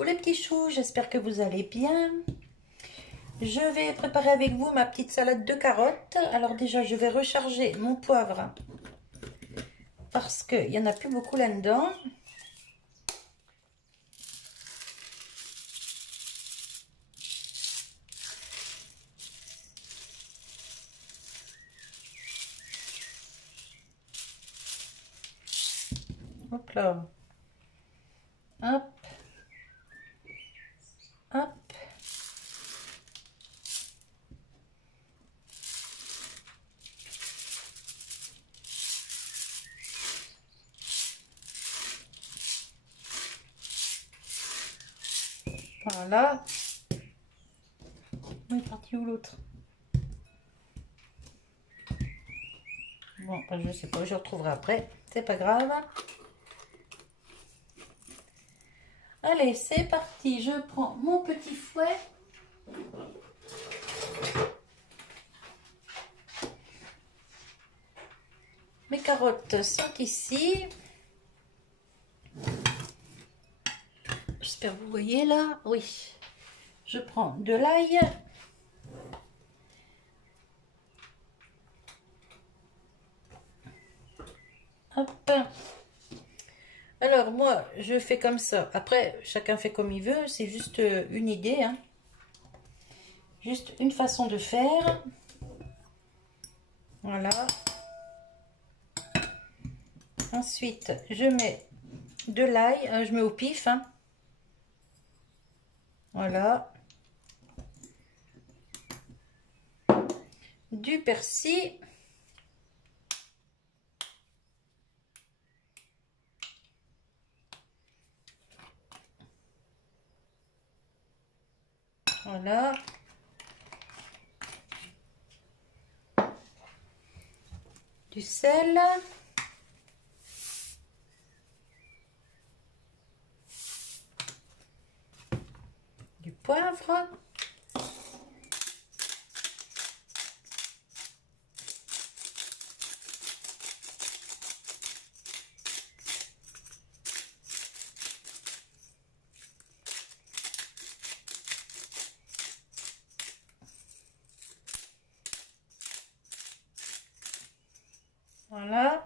Coucou les petits choux, j'espère que vous allez bien. Je vais préparer avec vous ma petite salade de carottes. Alors déjà, je vais recharger mon poivre parce qu'il n'y en a plus beaucoup là-dedans. Hop là. Hop. Hop. Voilà. Il est parti où l'autre? Bon, je sais pas, je retrouverai après. C'est pas grave. Allez, c'est parti. Je prends mon petit fouet. Mes carottes sont ici. J'espère que vous voyez là. Oui. Je prends de l'ail. Hop. Alors moi, je fais comme ça. Après, chacun fait comme il veut. C'est juste une idée, hein. Juste une façon de faire. Voilà. Ensuite, je mets de l'ail. Je mets au pif, hein. Voilà. Du persil. Voilà. Du sel. Du poivre. Voilà.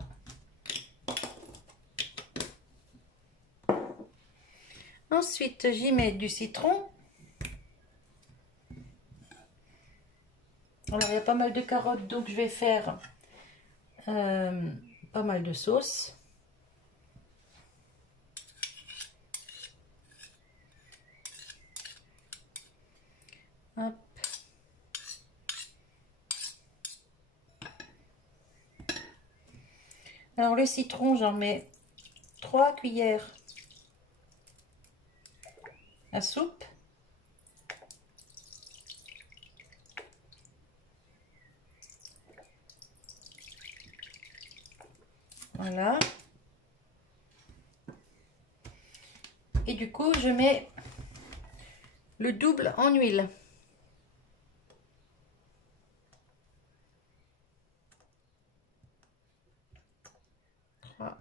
Ensuite, j'y mets du citron. Alors, il y a pas mal de carottes, donc je vais faire pas mal de sauce. Hop. Alors, le citron, j'en mets 3 cuillères à soupe. Voilà. Et du coup, je mets le double en huile. 3,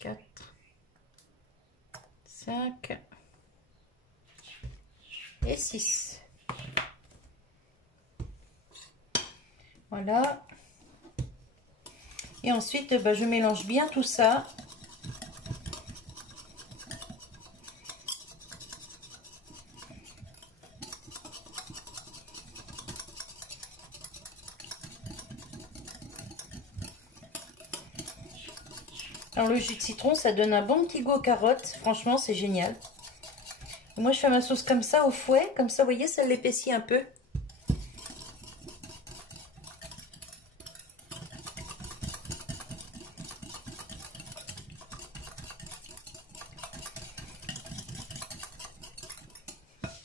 4, 5 et 6. Voilà. Et ensuite, je mélange bien tout ça. Alors le jus de citron, ça donne un bon petit goût aux carottes. Franchement, c'est génial. Et moi, je fais ma sauce comme ça, au fouet. Comme ça, vous voyez, ça l'épaissit un peu.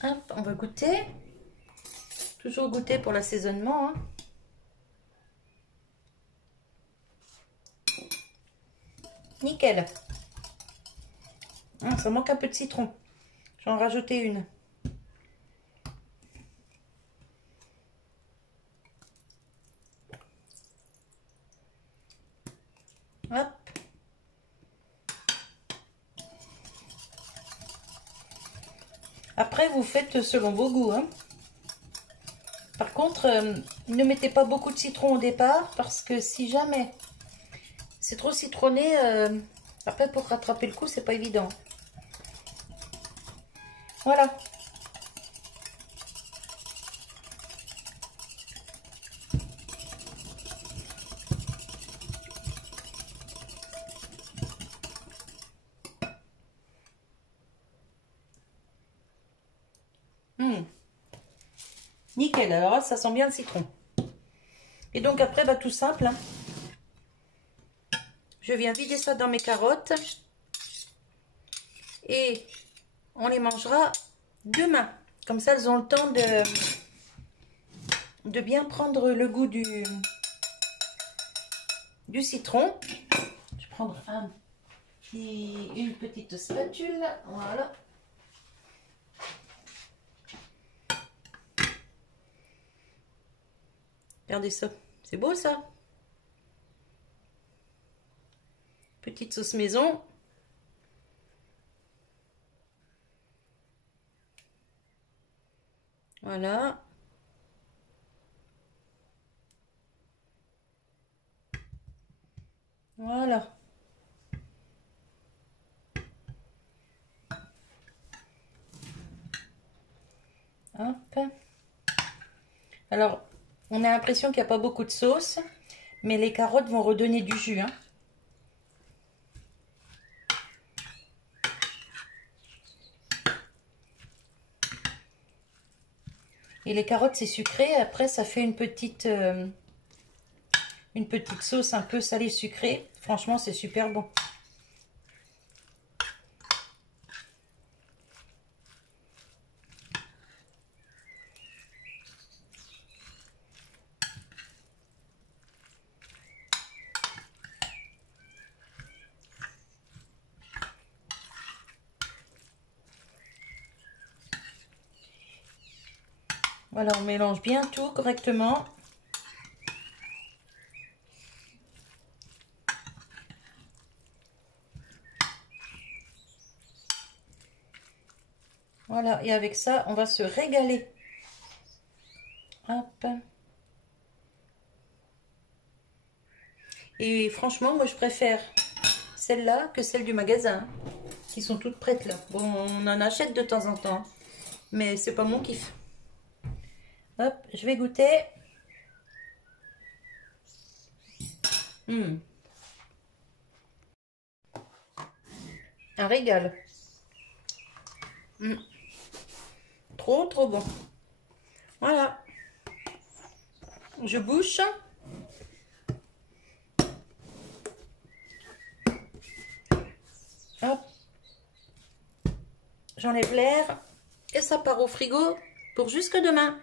Hop, on va goûter. Toujours goûter pour l'assaisonnement, hein. Nickel. Ça manque un peu de citron. Je vais en rajouter une. Hop. Après, vous faites selon vos goûts, hein. Par contre, ne mettez pas beaucoup de citron au départ parce que si jamais c'est trop citronné, après pour rattraper le coup, c'est pas évident. Voilà. Nickel, alors là, ça sent bien le citron. Et donc après, bah, tout simple, hein. Je viens vider ça dans mes carottes. Et on les mangera demain. Comme ça, elles ont le temps de bien prendre le goût du citron. Je vais prendre une petite spatule. Voilà. Regardez ça. C'est beau ça. Petite sauce maison. Voilà. Voilà. Hop. Alors, on a l'impression qu'il n'y a pas beaucoup de sauce, mais les carottes vont redonner du jus, hein. Et les carottes, c'est sucré. Après, ça fait une petite sauce un peu salée sucrée. Franchement, c'est super bon. Voilà, on mélange bien tout correctement. Voilà, et avec ça, on va se régaler. Hop. Et franchement, moi, je préfère celle-là que celle du magasin, qui sont toutes prêtes là. Bon, on en achète de temps en temps, mais c'est pas mon kiff. Hop, je vais goûter. Un régal. Trop, trop bon. Voilà. Je bouche. Hop. J'enlève l'air. Et ça part au frigo pour jusque demain.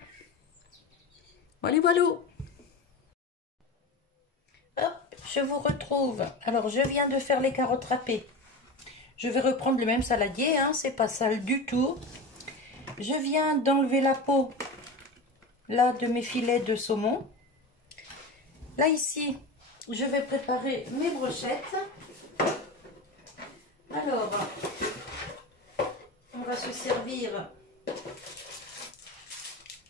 Voilà, voilà. Hop, je vous retrouve. Alors, je viens de faire les carottes râpées. Je vais reprendre le même saladier, hein, c'est pas sale du tout. Je viens d'enlever la peau, là, de mes filets de saumon. Là, ici, je vais préparer mes brochettes. Alors, on va se servir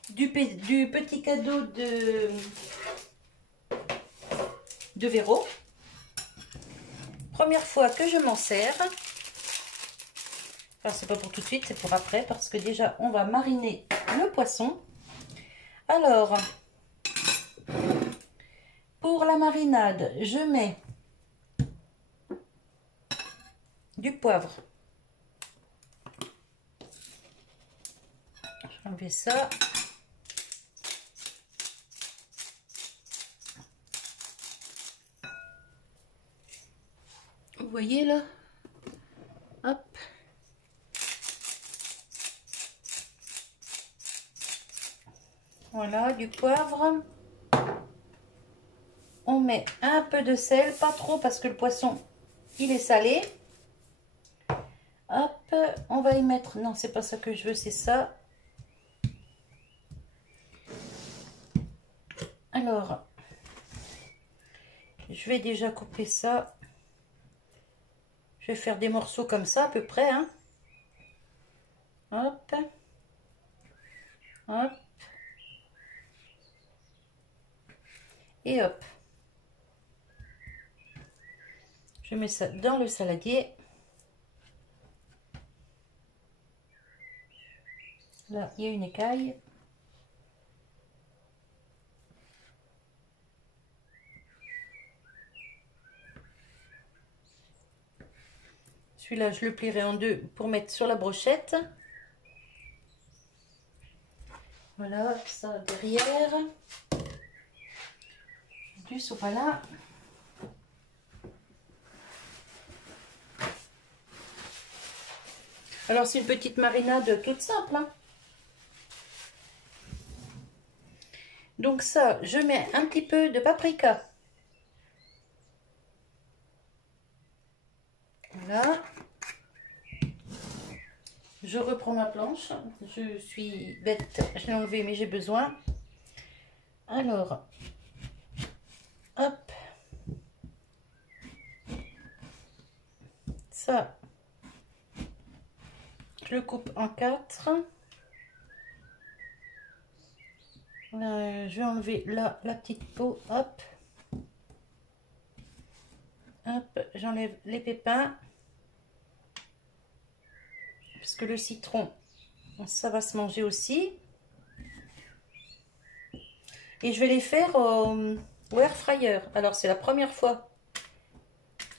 du petit cadeau de Véro. Première fois que je m'en sers. Enfin, c'est pas pour tout de suite, c'est pour après, parce que déjà, on va mariner le poisson. Alors, pour la marinade, je mets du poivre. Je vais enlever ça. Vous voyez là? Hop. Voilà, du poivre. On met un peu de sel, pas trop parce que le poisson, il est salé. Hop, on va y mettre... Non, c'est pas ça que je veux, c'est ça. Alors, je vais déjà couper ça. Je vais faire des morceaux comme ça à peu près, hein. Hop. Hop. Et hop. Je mets ça dans le saladier. Là, il y a une écaille. Celui-là, je le plierai en deux pour mettre sur la brochette. Voilà, ça derrière. Du sopalin. Alors, c'est une petite marinade toute simple, hein. Donc ça, je mets un petit peu de paprika. Voilà. Je reprends ma planche. Je suis bête, je l'ai enlevée, mais j'ai besoin. Alors, hop. Ça, je le coupe en 4. Je vais enlever là la petite peau. Hop. Hop, j'enlève les pépins. Parce que le citron, ça va se manger aussi. Et je vais les faire au air fryer. Alors, c'est la première fois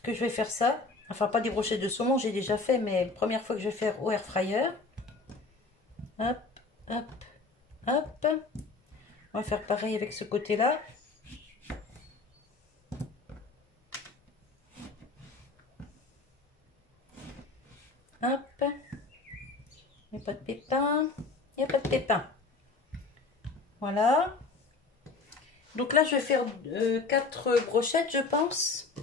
que je vais faire ça. Enfin, pas des brochettes de saumon, j'ai déjà fait, mais première fois que je vais faire au air fryer. Hop, hop, hop. On va faire pareil avec ce côté-là. Hop. Il n'y a pas de pépins. Il n'y a pas de pépins. Voilà. Donc là, je vais faire 4 brochettes, je pense.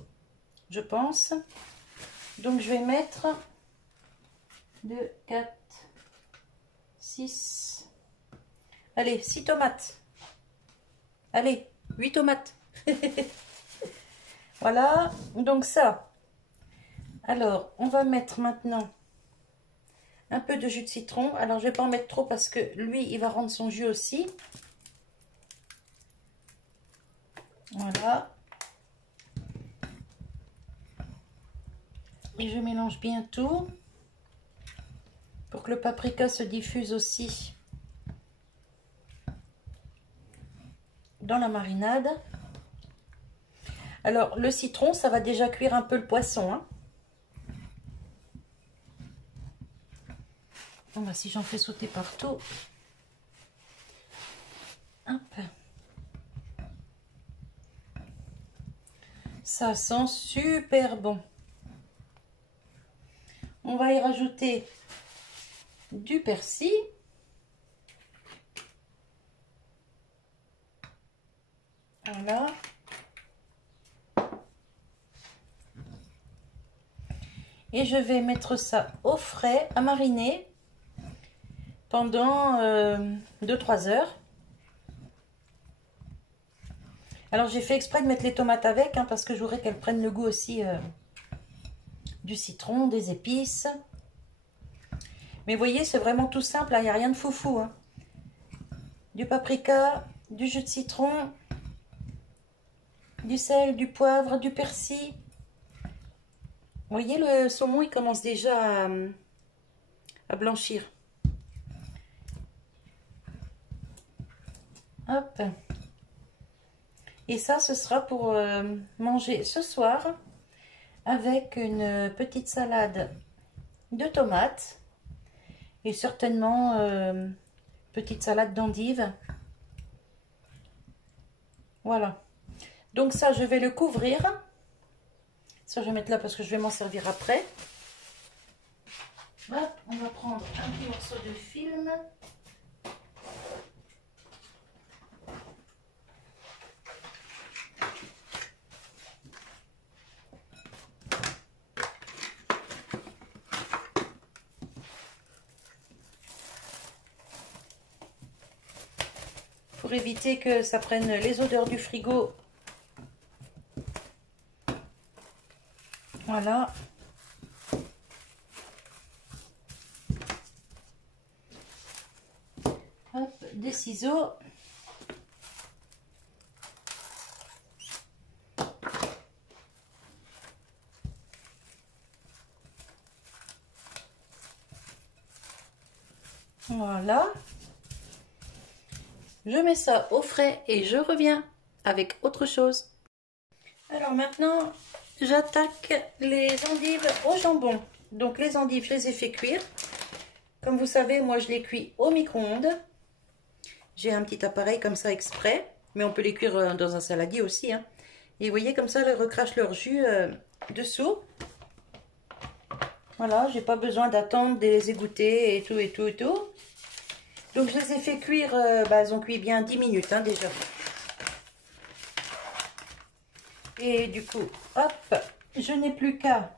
Donc, je vais mettre 2, 4, 6. Allez, 6 tomates. Allez, 8 tomates. Voilà. Donc ça. Alors, on va mettre maintenant un peu de jus de citron. Alors, je ne vais pas en mettre trop parce que lui, il va rendre son jus aussi. Voilà. Et je mélange bien tout pour que le paprika se diffuse aussi dans la marinade. Alors, le citron, ça va déjà cuire un peu le poisson, hein. Bon, bah, si j'en fais sauter partout. Hop. Ça sent super bon. On va y rajouter du persil. Voilà. Et je vais mettre ça au frais à mariner pendant 2-3 heures. Alors j'ai fait exprès de mettre les tomates avec, hein, parce que je voudrais qu'elles prennent le goût aussi du citron, des épices. Mais vous voyez, c'est vraiment tout simple, il n'y a rien de foufou, hein. Du paprika, du jus de citron, du sel, du poivre, du persil. Vous voyez, le saumon, il commence déjà à blanchir. Hop. Et ça, ce sera pour manger ce soir avec une petite salade de tomates et certainement petite salade d'endives. Voilà. Donc ça, je vais le couvrir. Ça, je vais mettre là parce que je vais m'en servir après. Hop, on va prendre un petit morceau de film. Pour éviter que ça prenne les odeurs du frigo. Voilà. des ciseaux. Voilà. Je mets ça au frais et je reviens avec autre chose. Alors maintenant, j'attaque les endives au jambon. Donc les endives, je les ai fait cuire. Comme vous savez, moi je les cuis au micro-ondes. J'ai un petit appareil comme ça exprès. Mais on peut les cuire dans un saladier aussi, hein. Et vous voyez, comme ça, elles recrachent leur jus dessous. Voilà, j'ai pas besoin d'attendre de les égoutter et tout et tout et tout. Donc je les ai fait cuire, elles ont cuit bien 10 minutes hein, déjà. Et du coup, hop, je n'ai plus qu'à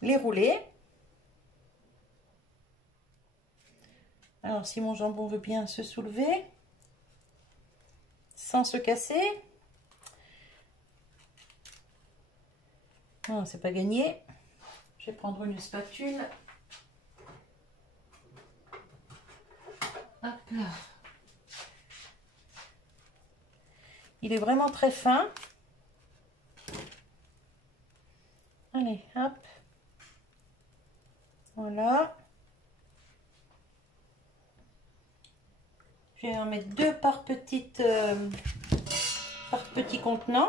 les rouler. Alors si mon jambon veut bien se soulever, sans se casser. Non, c'est pas gagné. Je vais prendre une spatule. Hop là. Il est vraiment très fin. Allez, hop. Voilà. Je vais en mettre deux par petit contenant.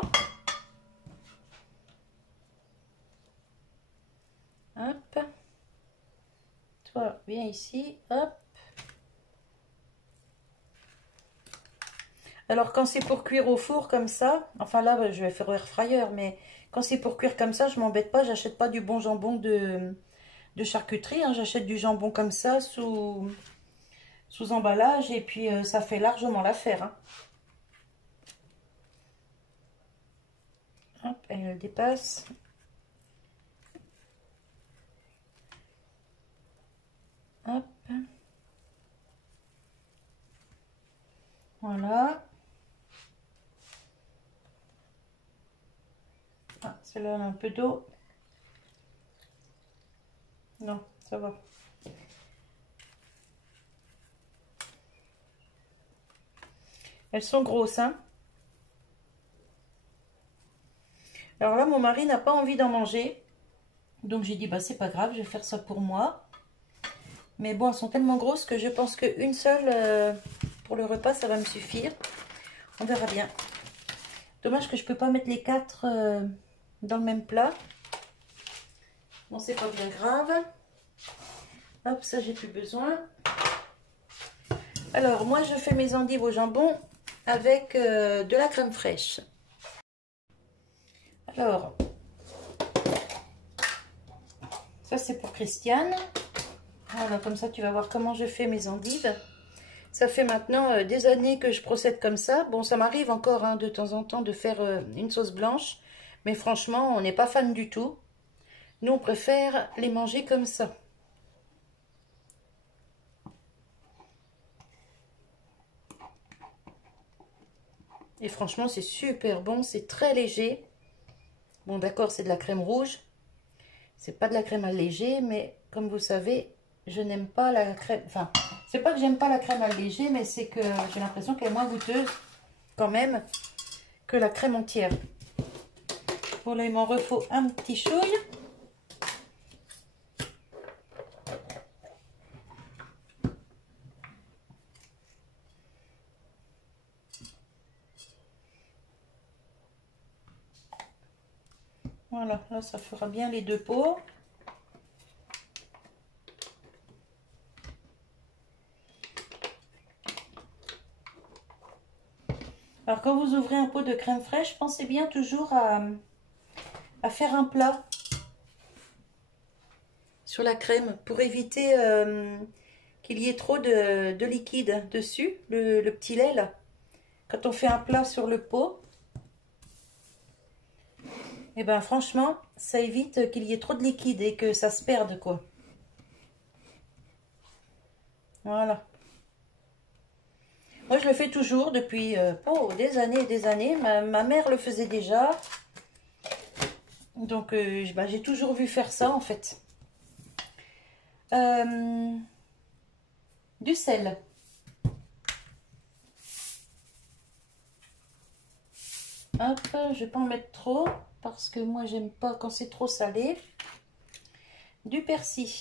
Hop. Toi, viens ici. Hop. Alors quand c'est pour cuire au four comme ça, enfin là je vais faire au air fryer, mais quand c'est pour cuire comme ça, je m'embête pas, j'achète pas du bon jambon de charcuterie, hein, j'achète du jambon comme ça sous emballage et puis ça fait largement l'affaire. Hein. Hop, elle dépasse. Hop. Voilà. Ah, celle-là, elle a un peu d'eau. Non, ça va. Elles sont grosses, hein. Alors là, mon mari n'a pas envie d'en manger. Donc j'ai dit, bah c'est pas grave, je vais faire ça pour moi. Mais bon, elles sont tellement grosses que je pense qu'une seule pour le repas, ça va me suffire. On verra bien. Dommage que je peux pas mettre les 4 dans le même plat. Bon, c'est pas bien grave. Hop, ça j'ai plus besoin. Alors, moi je fais mes endives au jambon avec de la crème fraîche. Alors, ça c'est pour Christiane. Voilà, comme ça tu vas voir comment je fais mes endives. Ça fait maintenant des années que je procède comme ça. Bon, ça m'arrive encore hein, de temps en temps de faire une sauce blanche. Mais franchement, on n'est pas fan du tout. Nous, on préfère les manger comme ça. Et franchement, c'est super bon. C'est très léger. Bon, d'accord, c'est de la crème rouge. C'est pas de la crème allégée, mais comme vous savez, je n'aime pas la crème... Enfin, c'est pas que j'aime pas la crème allégée, mais c'est que j'ai l'impression qu'elle est moins goûteuse, quand même, que la crème entière. Bon, là, il m'en refaut un petit chouille. Voilà, là, ça fera bien les deux pots. Alors, quand vous ouvrez un pot de crème fraîche, pensez bien toujours à faire un plat sur la crème pour éviter qu'il y ait trop de liquide dessus, le petit lait là. Quand on fait un plat sur le pot, et ben franchement, ça évite qu'il y ait trop de liquide et que ça se perde quoi. Voilà. Moi, je le fais toujours depuis des années et des années. Ma mère le faisait déjà. Donc, j'ai toujours vu faire ça, en fait. Du sel. Hop, je vais pas en mettre trop parce que moi j'aime pas quand c'est trop salé. Du persil.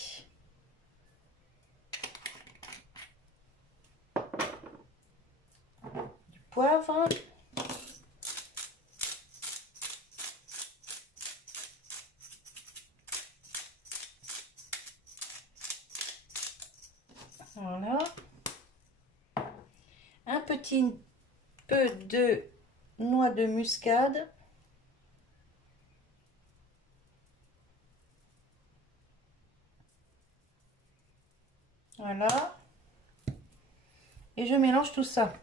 Du poivre. Voilà. Un petit peu de noix de muscade. Voilà. Et je mélange tout ça.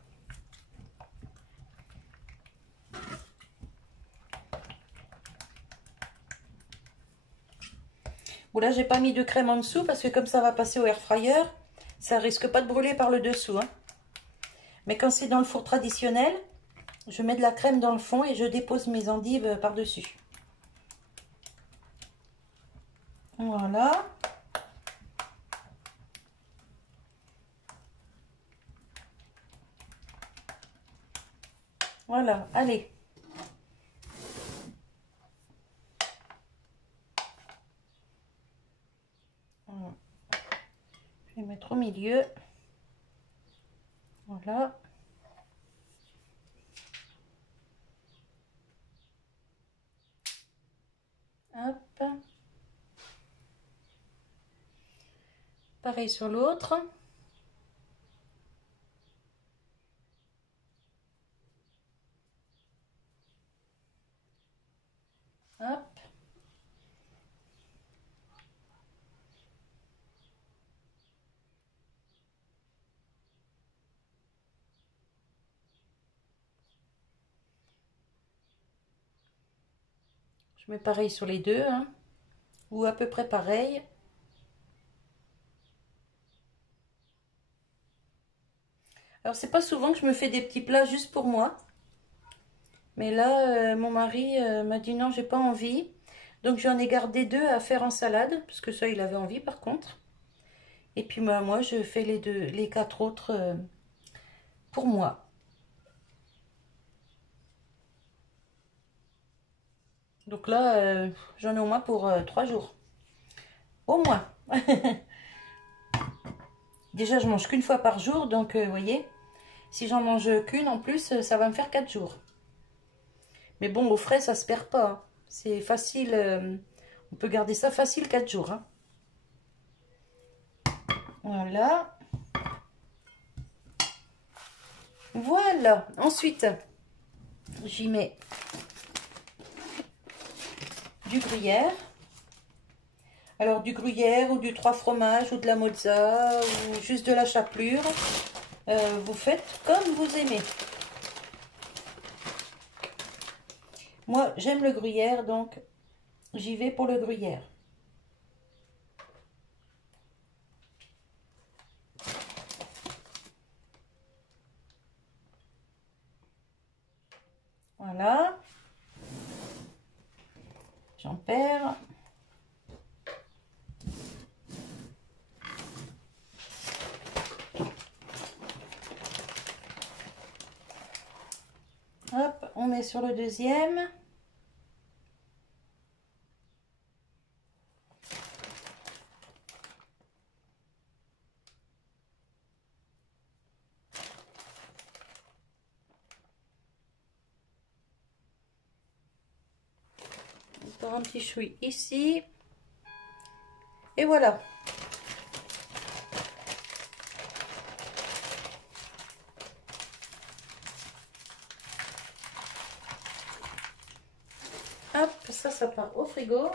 Bon là, j'ai pas mis de crème en dessous parce que comme ça va passer au air fryer, ça risque pas de brûler par le dessous, hein. Mais quand c'est dans le four traditionnel, je mets de la crème dans le fond et je dépose mes endives par-dessus. Voilà. Voilà, allez. Voilà. Je vais mettre au milieu. Voilà. Hop. Pareil sur l'autre. Hop. Je mets pareil sur les deux, hein, ou à peu près pareil. Alors, c'est pas souvent que je me fais des petits plats juste pour moi. Mais là, mon mari m'a dit non, j'ai pas envie. Donc, j'en ai gardé deux à faire en salade, parce que ça, il avait envie par contre. Et puis, moi, je fais les quatre autres pour moi. Donc là, j'en ai au moins pour 3 jours. Au moins. Déjà, je mange qu'une fois par jour, donc vous voyez, si j'en mange qu'une en plus, ça va me faire 4 jours. Mais bon, au frais, ça se perd pas, hein. C'est facile, on peut garder ça facile 4 jours, hein. Voilà. Voilà. Ensuite, j'y mets du gruyère. Alors, du gruyère ou du 3 fromages ou de la mozza ou juste de la chapelure. Vous faites comme vous aimez. Moi, j'aime le gruyère, donc j'y vais pour le gruyère. Voilà. J'en perds. Hop, on met sur le deuxième. Encore un petit chouï ici. Et voilà. Hop, ça part au frigo.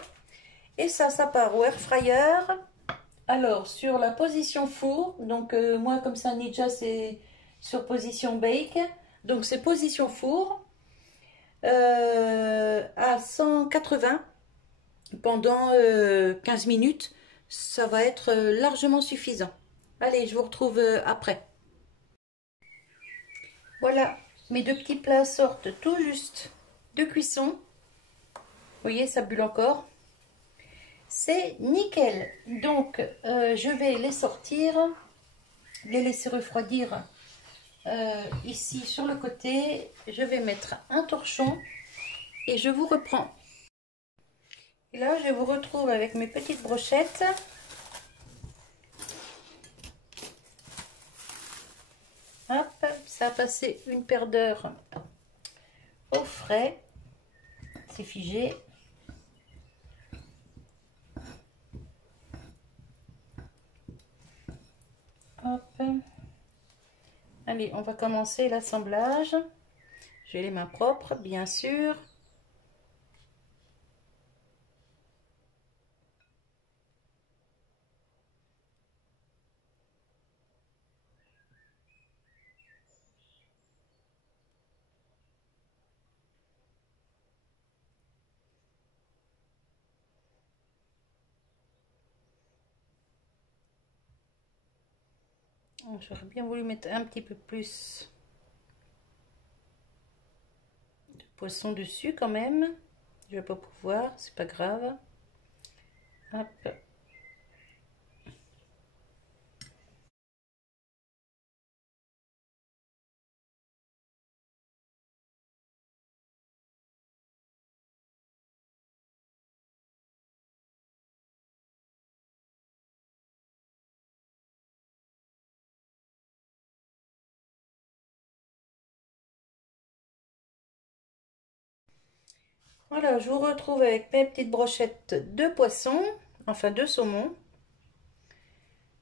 Et ça part au air fryer. Alors, sur la position four, donc moi comme ça, Ninja, c'est sur position bake. Donc, c'est position four à 180 pendant 15 minutes. Ça va être largement suffisant. Allez, je vous retrouve après. Voilà, mes deux petits plats sortent tout juste de cuisson. Vous voyez, ça bulle encore. C'est nickel. Donc, je vais les sortir, les laisser refroidir ici sur le côté, je vais mettre un torchon et je vous reprends. Et là, je vous retrouve avec mes petites brochettes. Hop, ça a passé une paire d'heures au frais. C'est figé. Hop. Allez, on va commencer l'assemblage. J'ai les mains propres, bien sûr. J'aurais bien voulu mettre un petit peu plus de poisson dessus quand même. Je vais pas pouvoir, c'est pas grave. Hop. Voilà, je vous retrouve avec mes petites brochettes de poisson, enfin de saumon.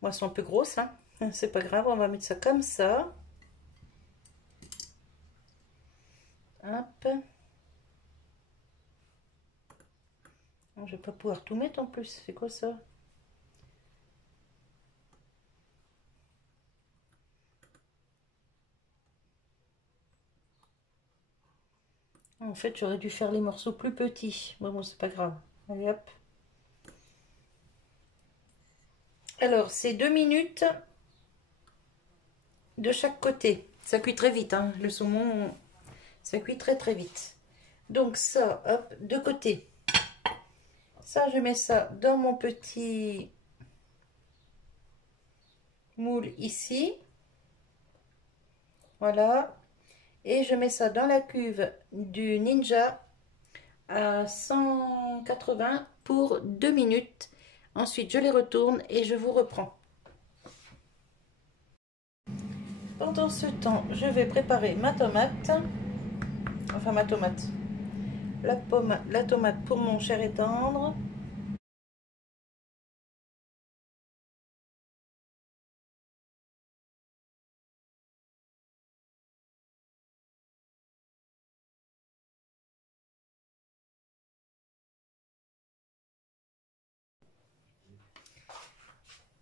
Moi, elles sont un peu grosses, hein. C'est pas grave, on va mettre ça comme ça. Hop. Je vais pas pouvoir tout mettre en plus, c'est quoi ça? En fait, j'aurais dû faire les morceaux plus petits. Bon, c'est pas grave. Allez, hop. Alors, c'est 2 minutes de chaque côté. Ça cuit très vite, hein. Le saumon, ça cuit très très vite. Donc ça, hop, de côté. Ça, je mets ça dans mon petit moule ici. Voilà. Et je mets ça dans la cuve du Ninja à 180 pour 2 minutes. Ensuite, je les retourne et je vous reprends. Pendant ce temps, je vais préparer ma tomate. Enfin, ma tomate. La tomate pour mon cher et tendre.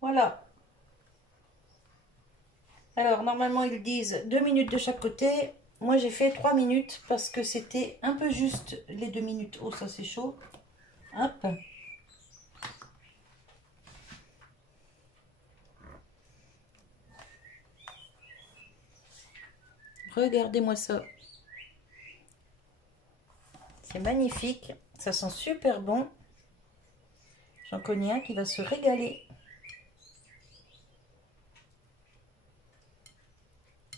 Voilà. Alors, normalement, ils disent 2 minutes de chaque côté. Moi, j'ai fait 3 minutes parce que c'était un peu juste les 2 minutes. Oh, ça, c'est chaud. Hop. Regardez-moi ça. C'est magnifique. Ça sent super bon. J'en connais un qui va se régaler.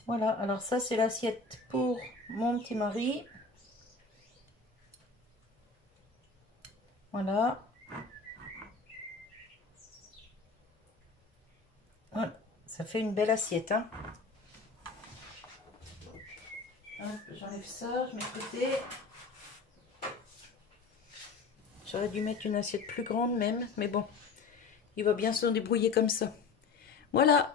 Voilà, alors ça c'est l'assiette pour mon petit mari. Voilà. Voilà. Ça fait une belle assiette, hein. J'enlève ça, je mets de côté. J'aurais dû mettre une assiette plus grande même, mais bon, il va bien se débrouiller comme ça. Voilà.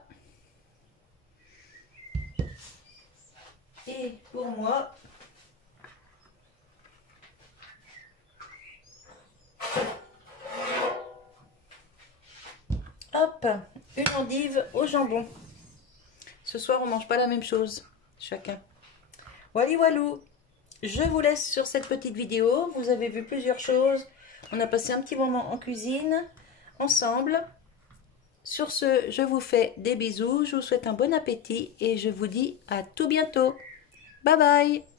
Et pour moi, hop, une endive au jambon. Ce soir, on mange pas la même chose, chacun. Voilà, walou. Je vous laisse sur cette petite vidéo. Vous avez vu plusieurs choses. On a passé un petit moment en cuisine ensemble. Sur ce, je vous fais des bisous. Je vous souhaite un bon appétit et je vous dis à tout bientôt. Bye bye.